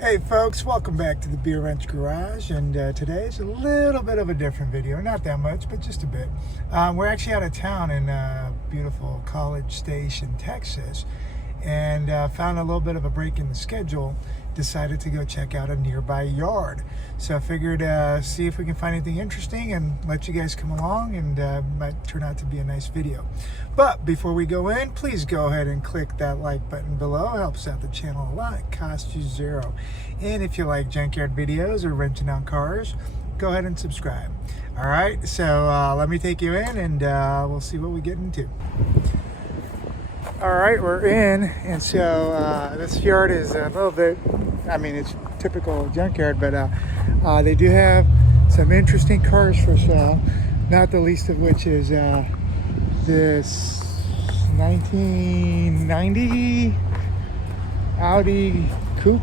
Hey folks, welcome back to the Beer Wrench Garage, and today's a little bit of a different video. Not that much, but just a bit. We're actually out of town in beautiful College Station, Texas, and found a little bit of a break in the schedule. Decided to go check out a nearby yard. So I figured see if we can find anything interesting and let you guys come along, and might turn out to be a nice video. But before we go in, please go ahead and click that like button below. It helps out the channel a lot. Costs you zero. And if you like junkyard videos or renting out cars, go ahead and subscribe. All right, so let me take you in, and we'll see what we get into. All right, we're in, and so this yard is a little bit, I mean, it's typical junkyard, but they do have some interesting cars for sale, not the least of which is this 1990 Audi coupe.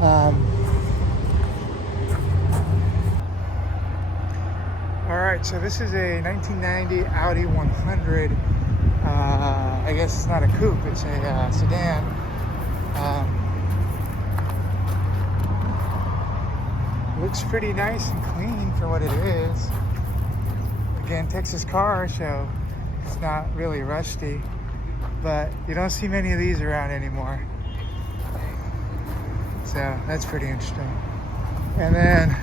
All right, so this is a 1990 Audi 100. I guess it's not a coupe, it's a sedan. Looks pretty nice and clean for what it is. Again, Texas car, so it's not really rusty, but you don't see many of these around anymore. So that's pretty interesting. And then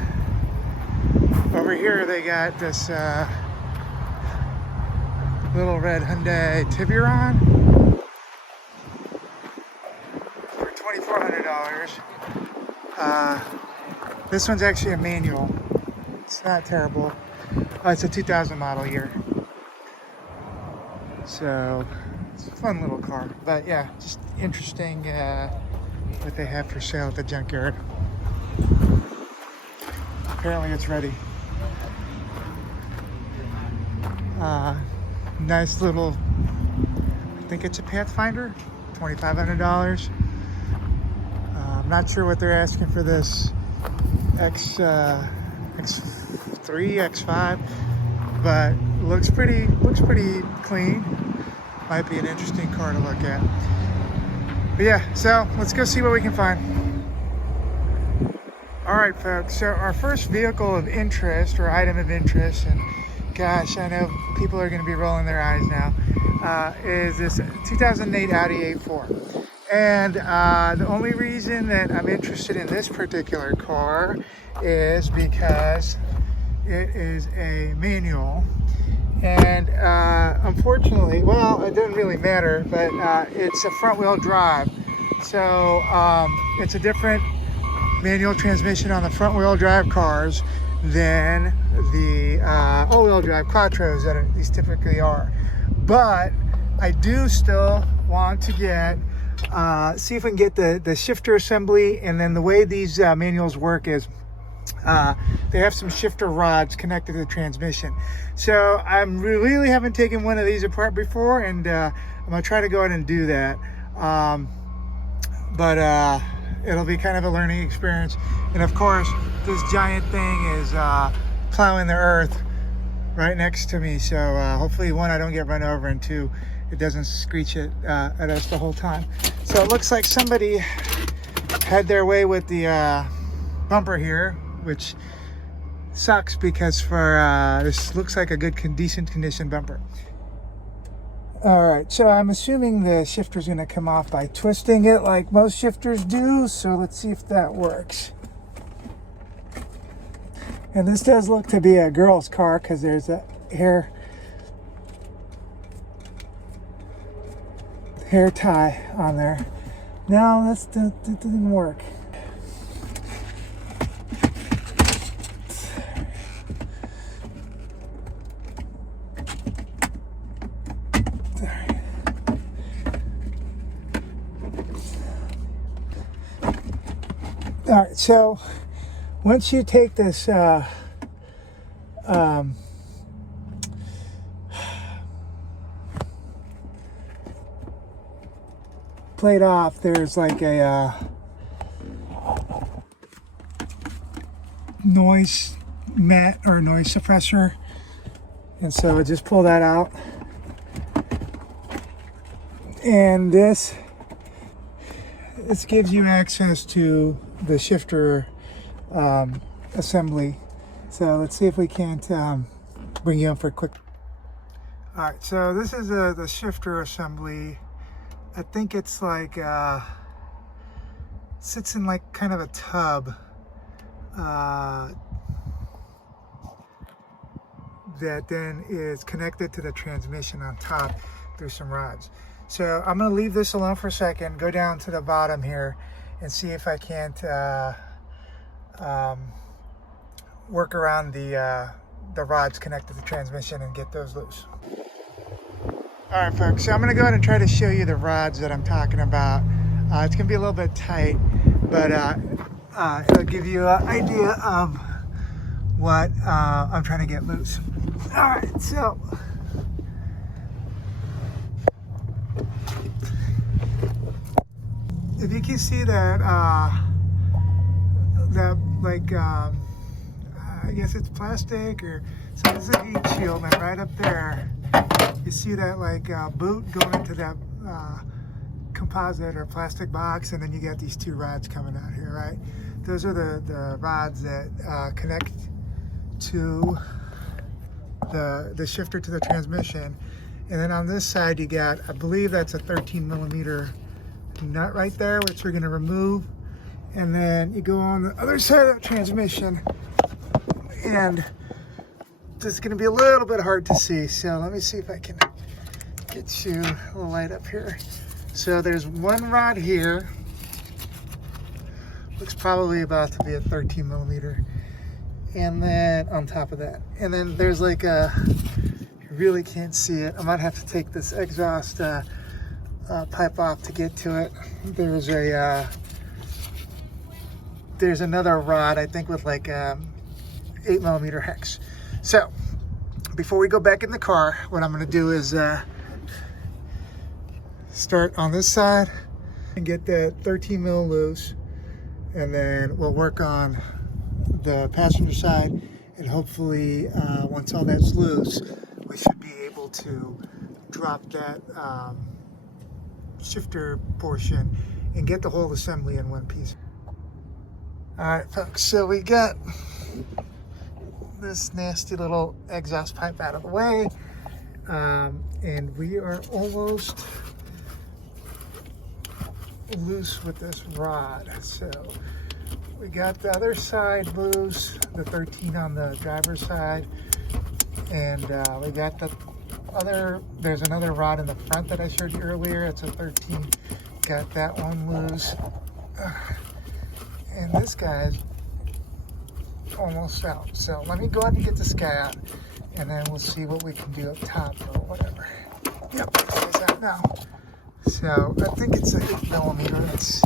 over here they got this little red Hyundai Tiburon for $2,400. This one's actually a manual. It's not terrible. It's a 2000 model year. So it's a fun little car. But yeah, just interesting what they have for sale at the junkyard. Apparently it's ready. Nice little, I think it's a Pathfinder, $2,500. I'm not sure what they're asking for this X3, X5, but looks pretty clean. Might be an interesting car to look at. But yeah, so let's go see what we can find. All right, folks, so our first vehicle of interest, or item of interest, and gosh, I know people are going to be rolling their eyes now, is this 2008 Audi A4. And the only reason that I'm interested in this particular car is because it is a manual. And unfortunately, well, it doesn't really matter, but it's a front-wheel drive. So it's a different manual transmission on the front-wheel drive cars than the all-wheel drive quattros that these typically are. But I do still want to get see if we can get the shifter assembly. And then the way these manuals work is they have some shifter rods connected to the transmission. So I really haven't taken one of these apart before, and I'm gonna try to go ahead and do that. But it'll be kind of a learning experience. And of course, this giant thing is plowing the earth right next to me. So hopefully, one, I don't get run over, and two, it doesn't screech at us the whole time. So it looks like somebody had their way with the bumper here, which sucks because for this looks like a good, decent condition bumper. All right, so I'm assuming the shifter's gonna come off by twisting it like most shifters do. So let's see if that works. And this does look to be a girl's car because there's a hair tie on there. No, that didn't work. All right, so once you take this plate off, there's like a noise mat or noise suppressor, and so I just pull that out. And this this gives you access to the shifter assembly. So let's see if we can't bring you in for a quick. All right, so this is the shifter assembly. I think it's like sits in like kind of a tub that then is connected to the transmission on top through some rods. So I'm going to leave this alone for a second, go down to the bottom here and see if I can't work around the rods connected to the transmission and get those loose. All right, folks, so I'm going to go ahead and try to show you the rods that I'm talking about. It's going to be a little bit tight, but it'll give you an idea of what I'm trying to get loose. All right, so if you can see that, I guess it's plastic or so this is a heat shield, and right up there, you see that boot going into that composite or plastic box, and then you got these two rods coming out here, right? Those are the rods that connect to the shifter to the transmission. And then on this side you got, I believe that's a 13mm nut right there, which we're going to remove. And then you go on the other side of the transmission, and this is going to be a little bit hard to see, so let me see if I can get you a little light up here. So there's one rod here, looks probably about to be a 13mm, and then on top of that, and then there's like a, you really can't see it, I might have to take this exhaust pipe off to get to it. There's a there's another rod, I think, with like 8mm hex. So before we go back in the car, what I'm going to do is start on this side and get that 13mm loose, and then we'll work on the passenger side, and hopefully once all that's loose, we should be able to drop that shifter portion and get the whole assembly in one piece. All right, folks, so we got this nasty little exhaust pipe out of the way, and we are almost loose with this rod. So we got the other side loose, the 13 on the driver's side, and we got the other, there's another rod in the front that I showed you earlier, it's a 13, got that one loose, and this guy's almost out. So let me go ahead and get this guy out, and then we'll see what we can do up top or whatever. Yep, it's out now. So I think it's an 8mm.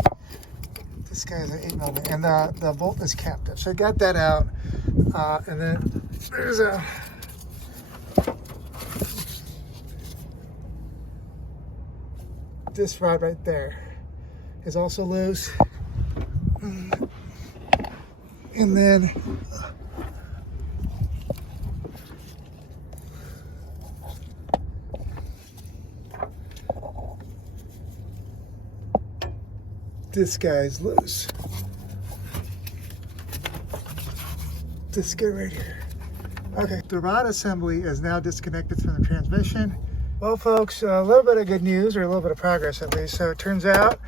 This guy's an 8mm, and the bolt is captive. So I got that out, and then there's this rod right there is also loose. And then this guy's loose. This guy right here. Okay, the rod assembly is now disconnected from the transmission. Well, folks, a little bit of good news, or a little bit of progress at least. So it turns out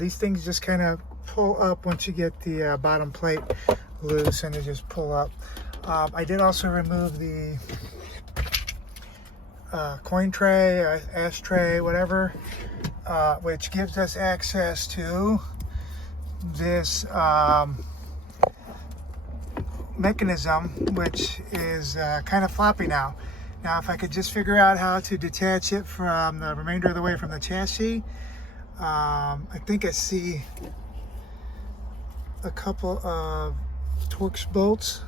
these things just kind of pull up once you get the bottom plate loose, and they just pull up. I did also remove the coin tray, ashtray, whatever, which gives us access to this mechanism, which is kind of floppy now. Now, if I could just figure out how to detach it from the remainder of the way from the chassis, I think I see a couple of Torx bolts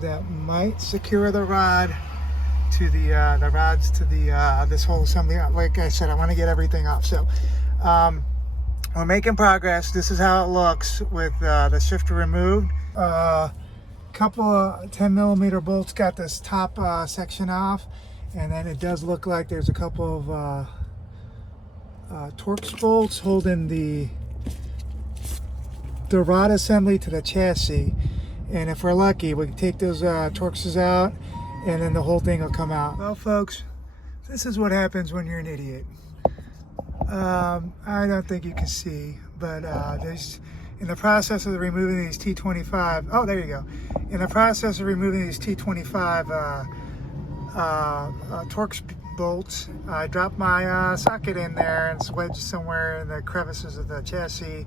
that might secure the rod to the rods to the this whole assembly. Like I said, I want to get everything off. So we're making progress. This is how it looks with the shifter removed. Couple of 10mm bolts got this top section off, and then it does look like there's a couple Torx bolts holding the rod assembly to the chassis, and if we're lucky we can take those Torxes out and then the whole thing will come out. Well folks, this is what happens when you're an idiot. I don't think you can see, but there's, in the process of removing these T25, oh there you go, in the process of removing these T25 Torx bolts, I dropped my socket in there and it's wedged somewhere in the crevices of the chassis.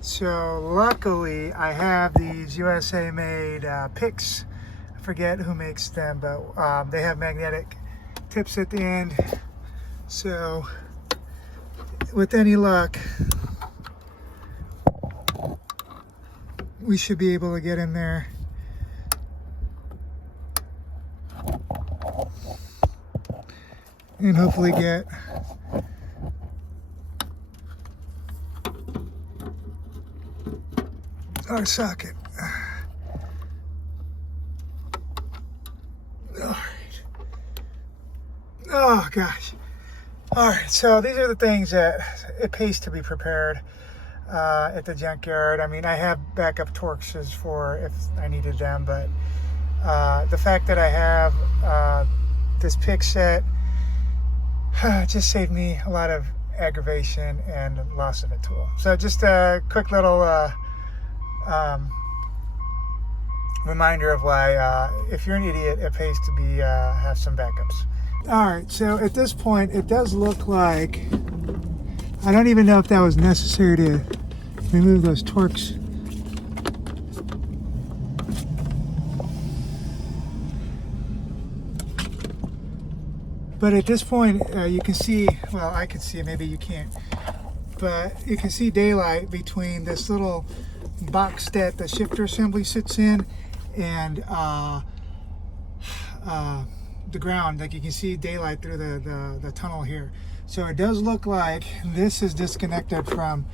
So luckily I have these USA made picks. I forget who makes them, but they have magnetic tips at the end. So with any luck, we should be able to get in there and hopefully get our socket. All right. Oh gosh. All right, so these are the things that it pays to be prepared at the junkyard. I mean, I have backup Torxes for if I needed them, but the fact that I have this pick set just saved me a lot of aggravation and loss of a tool. So just a quick little reminder of why, if you're an idiot, it pays to be have some backups. All right, so at this point, it does look like, I don't even know if that was necessary to remove those Torx. But at this point, you can see, well, I can see, maybe you can't, but you can see daylight between this little box that the shifter assembly sits in and the ground. Like you can see daylight through the tunnel here. So it does look like this is disconnected from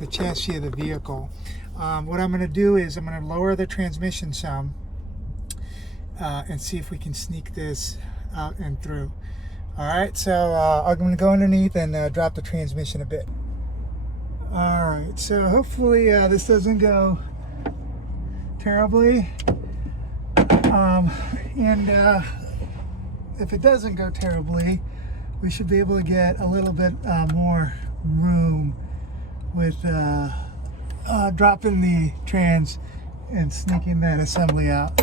the chassis of the vehicle. What I'm going to do is I'm going to lower the transmission some and see if we can sneak this out and through. All right, so I'm going to go underneath and drop the transmission a bit. All right, so hopefully this doesn't go terribly. If it doesn't go terribly, we should be able to get a little bit more room with dropping the trans and sneaking that assembly out.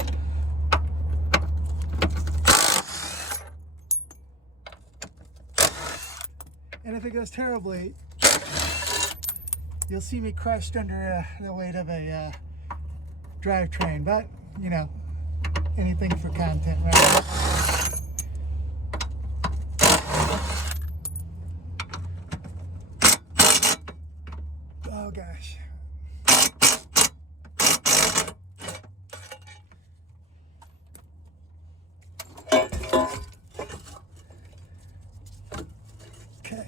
And if it goes terribly, you'll see me crushed under the weight of a drivetrain, but you know, anything for content, right? Oh gosh. Okay.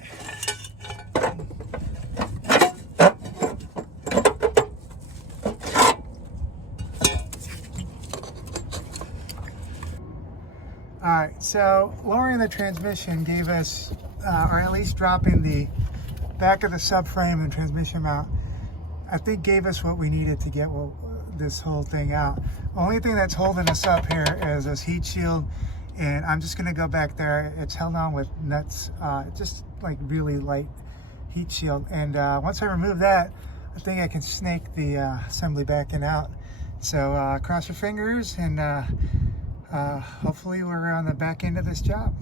All right, so lowering the transmission gave us, or at least dropping the back of the subframe and transmission mount, I think gave us what we needed to get this whole thing out. The only thing that's holding us up here is this heat shield, and I'm just gonna go back there. It's held on with nuts, just like really light heat shield. And once I remove that, I think I can snake the assembly back and out. So cross your fingers, and hopefully we're on the back end of this job.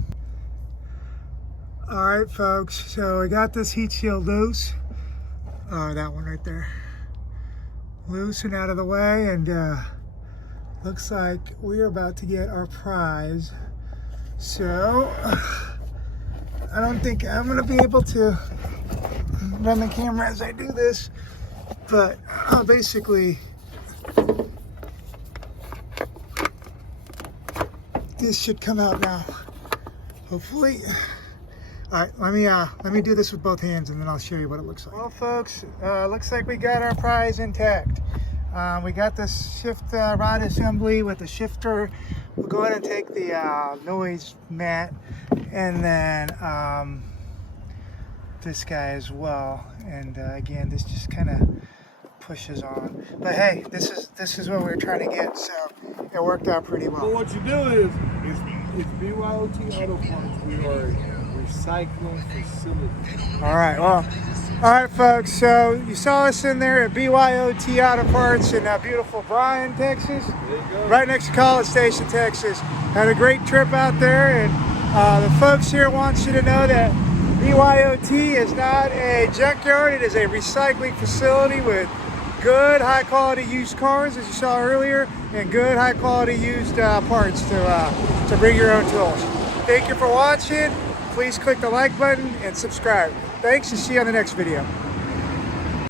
All right, folks, so I got this heat shield loose. Oh, that one right there. Loose and out of the way, and looks like we're about to get our prize. So I don't think I'm gonna be able to run the camera as I do this, but basically this should come out now, hopefully. All right, let me do this with both hands, and then I'll show you what it looks like. Well, folks, looks like we got our prize intact. We got this shift rod assembly with the shifter. We'll go ahead and take the noise mat, and then this guy as well. And again, this just kind of pushes on. But hey, this is what we're trying to get, so it worked out pretty well. Well, what you do is it's BYOT Auto Parts. We are a recycling facility. All right, folks. So you saw us in there at BYOT Auto Parts in beautiful Bryan, Texas, right next to College Station, Texas. Had a great trip out there, and the folks here want you to know that BYOT is not a junkyard. It is a recycling facility with good, high-quality used cars, as you saw earlier, and good, high-quality used parts to bring your own tools. Thank you for watching. Please click the like button and subscribe. Thanks, and see you on the next video.